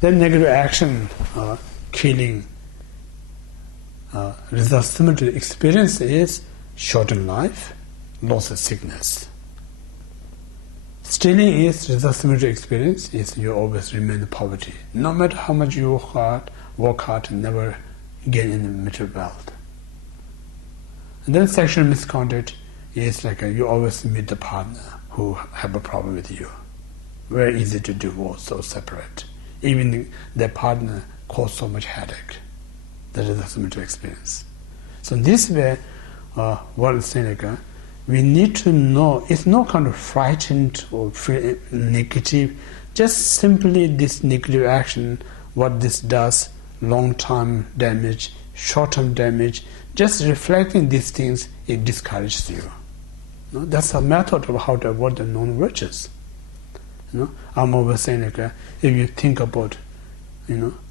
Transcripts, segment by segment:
Then negative action, killing, result similar to the experience is shortened life, loss of sickness. Stealing is result similar to experience is you always remain in poverty. No matter how much you work hard, never gain any material wealth. And then sexual misconduct is like you always meet the partner who have a problem with you. Very easy to divorce or separate. Even their partner cause so much headache. That is a similar experience. So in this way, what I'm saying, like, we need to know, it's not kind of frightened or negative, just simply this negative action, what this does, long-term damage, short-term damage, just reflecting these things, it discourages you. No? That's a method of how to avoid the non-virtues. I'm always saying, like, if you think about,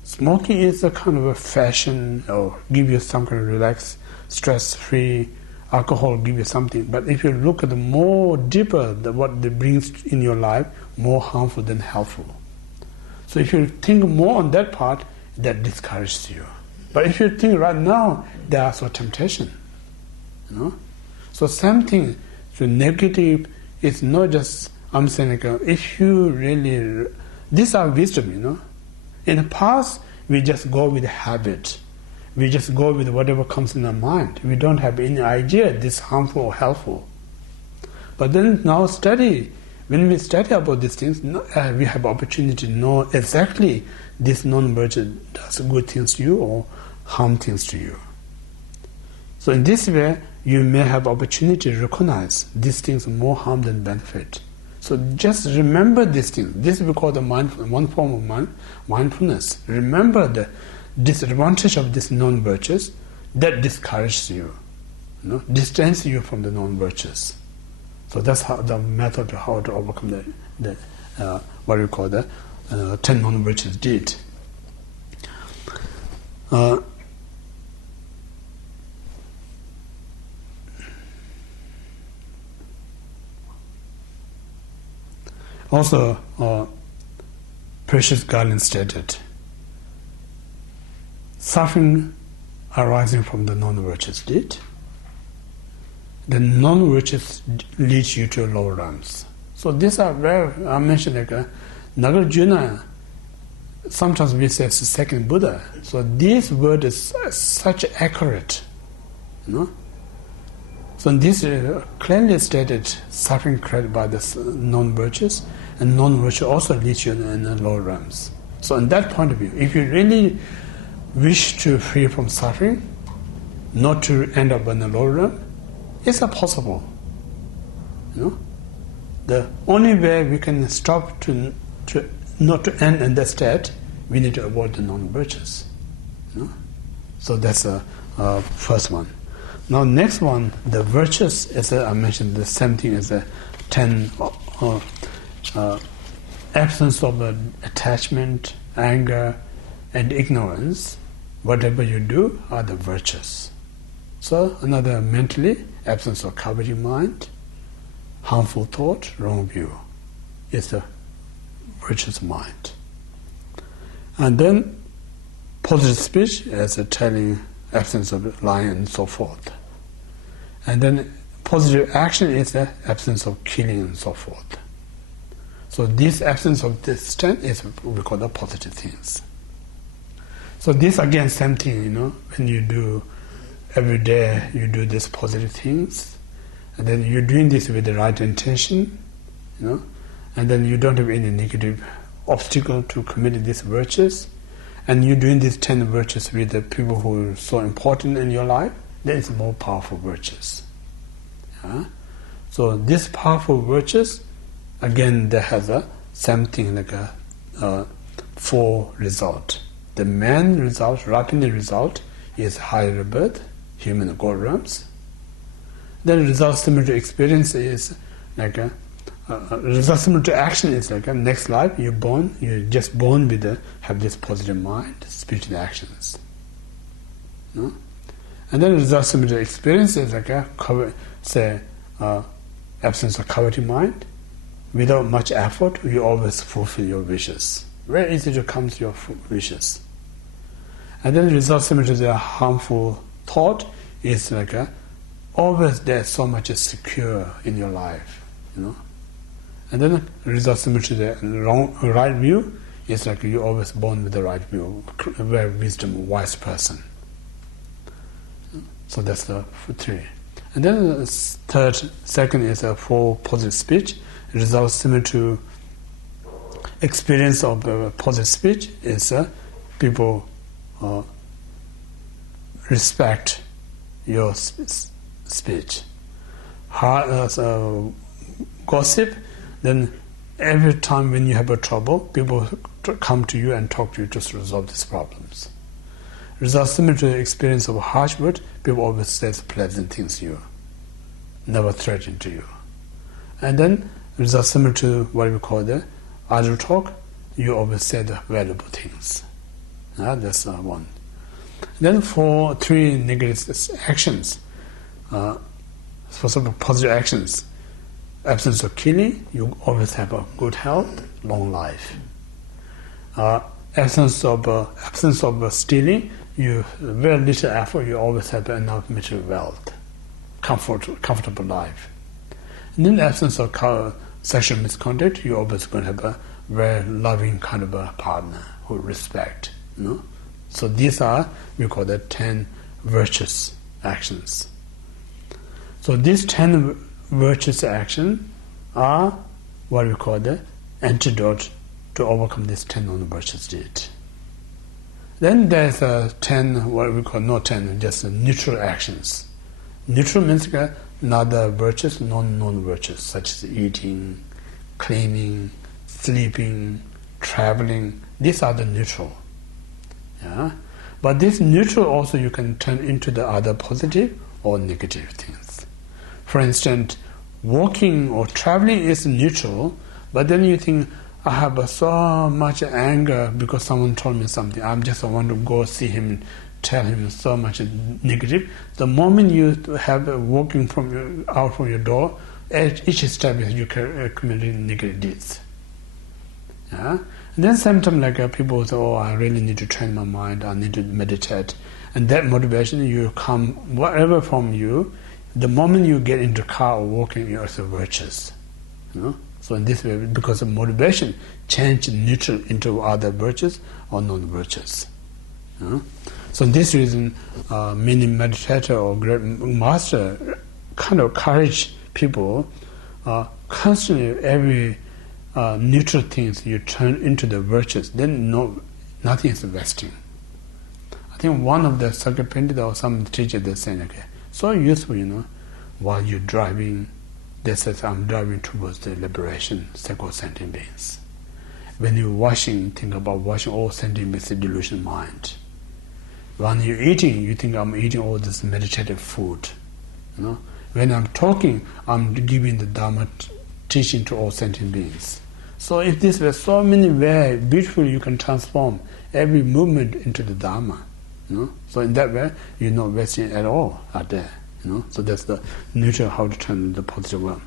smoking is a kind of a fashion or give you some kind of relaxed, stress-free. Alcohol give you something, but if you look at the more deeper, what it brings in your life, more harmful than helpful. So if you think more on that part, that discourages you. But if you think right now, there are also temptation. So same thing. So negative is not just. I'm saying, like, if you really, these are wisdom. In the past, we just go with habit. We just go with whatever comes in our mind. We don't have any idea this is harmful or helpful. But then now when we study about these things, we have opportunity to know exactly this non-virtue does good things to you or harm things to you. So in this way, you may have opportunity to recognize these things more harm than benefit. So just remember these things. This we call the mindfulness, one form of mindfulness. Remember the disadvantage of these non-virtues that discourages you, distances you from the non-virtues. So that's how the method of how to overcome the what we call the 10 non-virtues did. Also, Precious Garland stated, suffering arising from the non-virtues did. The non-virtues lead you to lower realms. So these are very, I mentioned, like Nagarjuna, sometimes we say it's the second Buddha. So this word is such accurate. So this clearly stated suffering created by the non-virtues, and non-virtue also leads you in the lower realms. So in that point of view, if you really wish to free from suffering, not to end up in the lower realm, it's possible. The only way we can stop to not to end in that state, we need to avoid the non-virtues. So that's the first one. Now next one, the virtues, as I mentioned, the same thing as the 10 absence of attachment, anger, and ignorance. Whatever you do are the virtues. So another mentally, absence of coveting mind, harmful thought, wrong view is the virtuous mind. And then positive speech as a telling, absence of lying and so forth. And then positive action is the absence of killing and so forth. So this absence of this 10 is what we call the positive things. So this again, same thing, when you do every day, you do these positive things, and then you're doing this with the right intention, and then you don't have any negative obstacle to commit these virtues, and you're doing these 10 virtues with the people who are so important in your life, then it's more powerful virtues. So these powerful virtues, again, they have the same thing like a 4 result. The main result, rapid result, is higher rebirth, human gold realms. Then result similar to experience is like a result similar to action is like a next life, you're just born with have this positive mind, spiritual actions. And then result similar to experience is like a absence of coveting mind. Without much effort, you always fulfill your wishes. Very easy to come to your wishes. And then the result similar to the harmful thought is like always there's so much secure in your life, And then the result similar to the right view is like you're always born with the right view, a very wisdom, wise person. So that's the 3. And then the second is for positive speech. The result similar to experience of positive speech is people respect your speech. Gossip, then every time when you have a trouble, people come to you and talk to you to resolve these problems. Result similar to the experience of a harsh word, people always say pleasant things to you, never threaten to you. And then result similar to what we call the idle talk, you always say the valuable things. That's one. Then for 3 negative actions, for some positive actions, absence of killing, you always have a good health, long life. Absence of stealing, you very little effort, you always have enough material wealth, comfortable life. And in the absence of sexual misconduct, you're always going to have a very loving kind of a partner who respect. So these are, we call the 10 virtuous actions. So these 10 virtuous actions are what we call the antidote to overcome this 10 non-virtuous deeds. Then there's 10, what we call not 10, just neutral actions. Neutral means neither virtuous nor non-virtuous, such as eating, cleaning, sleeping, traveling. These are the neutral. But this neutral also you can turn into the other positive or negative things. For instance, walking or traveling is neutral, but then you think, I have so much anger because someone told me something. I just want to go see him, tell him so much negative. The moment you have walking out from your door, at each step you can commit negative deeds. And then sometimes people say, I really need to train my mind, I need to meditate. And that motivation, you come, whatever from you, the moment you get into the car or walking, you're also virtuous. So in this way, because of motivation, change neutral into other virtues or non-virtuous. So in this reason, many meditator or great master kind of encourage people constantly every neutral things you turn into the virtues, then nothing is wasting. I think one of the circuit painted or some teacher they saying, so useful, while you're driving, they said, I'm driving towards the liberation, second sentient beings. When you're washing, think about washing all sentient beings, delusion mind. When you're eating, you think I'm eating all this meditative food. When I'm talking, I'm giving the Dharma teaching to all sentient beings. So if this were so many ways beautiful, you can transform every movement into the Dharma. So in that way, you're not wasting at all out there. So that's the neutral, how to turn the positive one.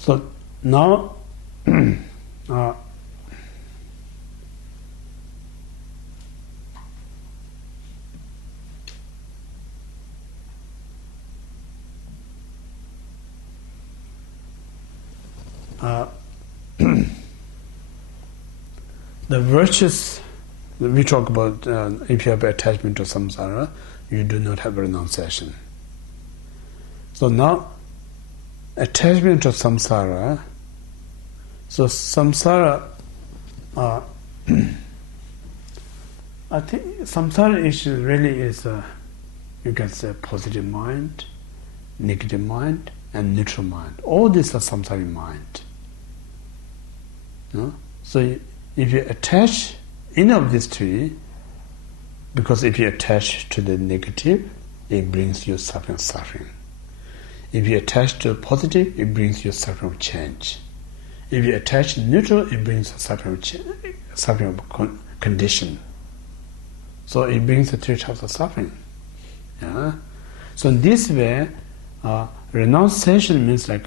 So now the virtues we talk about, if you have attachment to samsara, you do not have renunciation. So now, attachment to samsara. So samsara, I think samsara issue really is, you can say, positive mind, negative mind, and neutral mind. All these are samsara mind. So if you attach any of these three, because if you attach to the negative, it brings you suffering. If you attach to the positive, it brings you suffering of change. If you attach to neutral, it brings suffering of condition. So it brings the 3 types of suffering. Yeah? So in this way, renunciation means like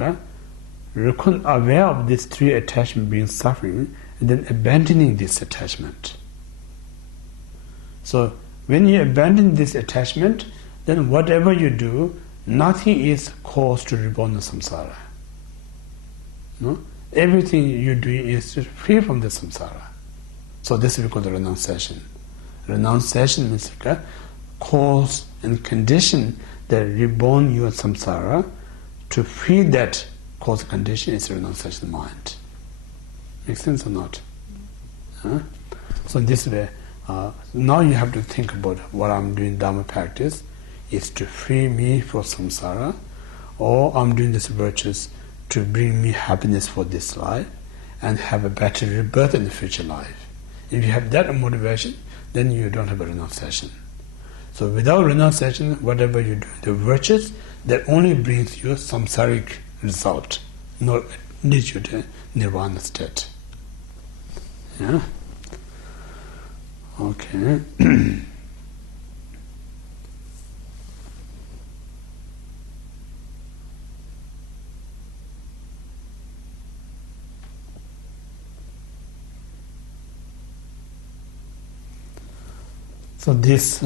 aware of these three attachments being suffering, and then abandoning this attachment. So when you abandon this attachment, then whatever you do, nothing is caused to reborn in samsara. No? Everything you do is free from the samsara. So this we call the renunciation. Renunciation means like a cause and condition that reborn your samsara. To free that cause condition is renunciation mind. Make sense or not? Huh? So this way, now you have to think about what I'm doing Dharma practice is to free me from samsara, or I'm doing this virtues to bring me happiness for this life and have a better rebirth in the future life. If you have that motivation, then you don't have a renunciation. So without renunciation, whatever you do, the virtues, that only brings you samsaric result, not leads you to nirvana state. Yeah? Okay. So this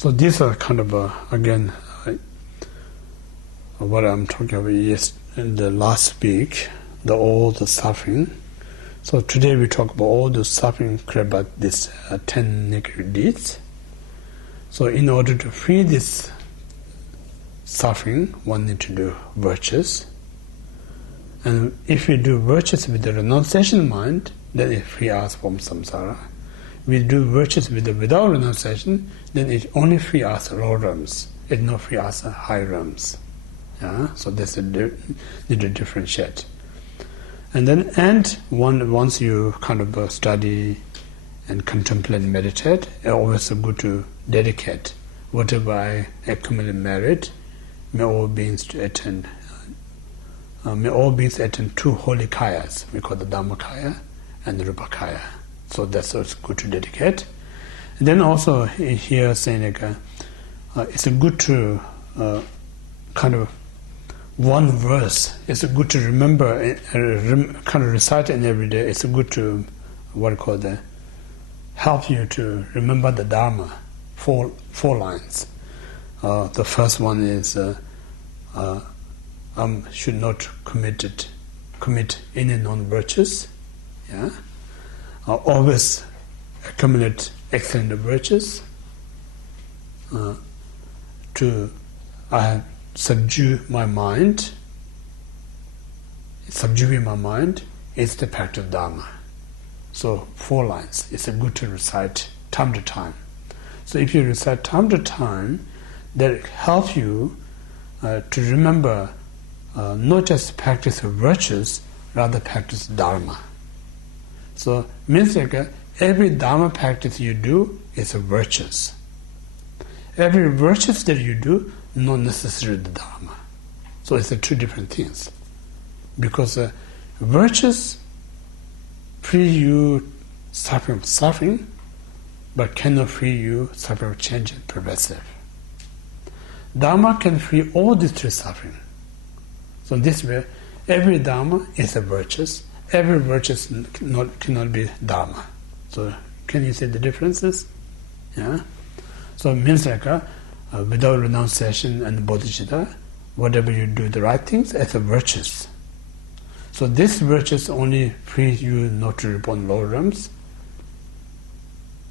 So these are kind of again what I'm talking about is in the last week, all the suffering. So today we talk about all the suffering created by this 10 negative deeds. So in order to free this suffering, one need to do virtues. And if we do virtues with the renunciation mind, then it frees us from samsara. We do virtues without renunciation, then it only frees us low realms. It not free us high realms. Yeah? So that's need to differentiate. And then, once you kind of study and contemplate and meditate, it's always good to dedicate whatever I accumulate merit. May all beings attend. May all beings attend two holy kayas. We call the Dhammakaya and the Rupakaya. So that's also good to dedicate. And then also here saying like, it's good to kind of one verse. It's good to remember, kind of recite it every day. It's good to help you to remember the Dharma. Four lines. The first one is should not commit any non-virtues. Yeah. Always accumulate excellent virtues. To subdue my mind. Subduing my mind is the practice of Dharma. So 4 lines. It's good to recite time to time. So if you recite time to time, that helps you to remember not just practice of virtues, rather practice Dharma. So means like every Dharma practice you do is a virtues. Every virtues that you do, not necessarily the Dharma. So it's two different things. Because virtues free you suffering, but cannot free you suffering change and pervasive. Dharma can free all these 3 suffering. So this way, every Dharma is a virtues. Every virtues cannot be Dharma. So can you see the differences? Yeah. So it means like without renunciation and bodhicitta, whatever you do the right things as a virtues. So this virtues only free you not to reborn lower realms,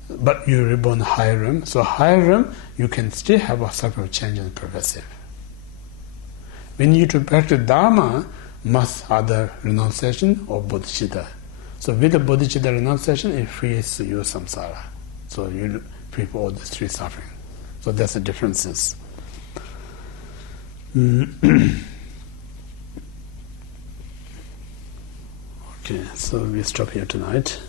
but you reborn higher realm. So higher realm you can still have a cycle of change and pervasive. When you to practice Dharma, must either renunciation or bodhicitta. So with the bodhicitta renunciation, it frees you samsara. So you free for all the 3 suffering. So that's the differences. Okay, so we stop here tonight.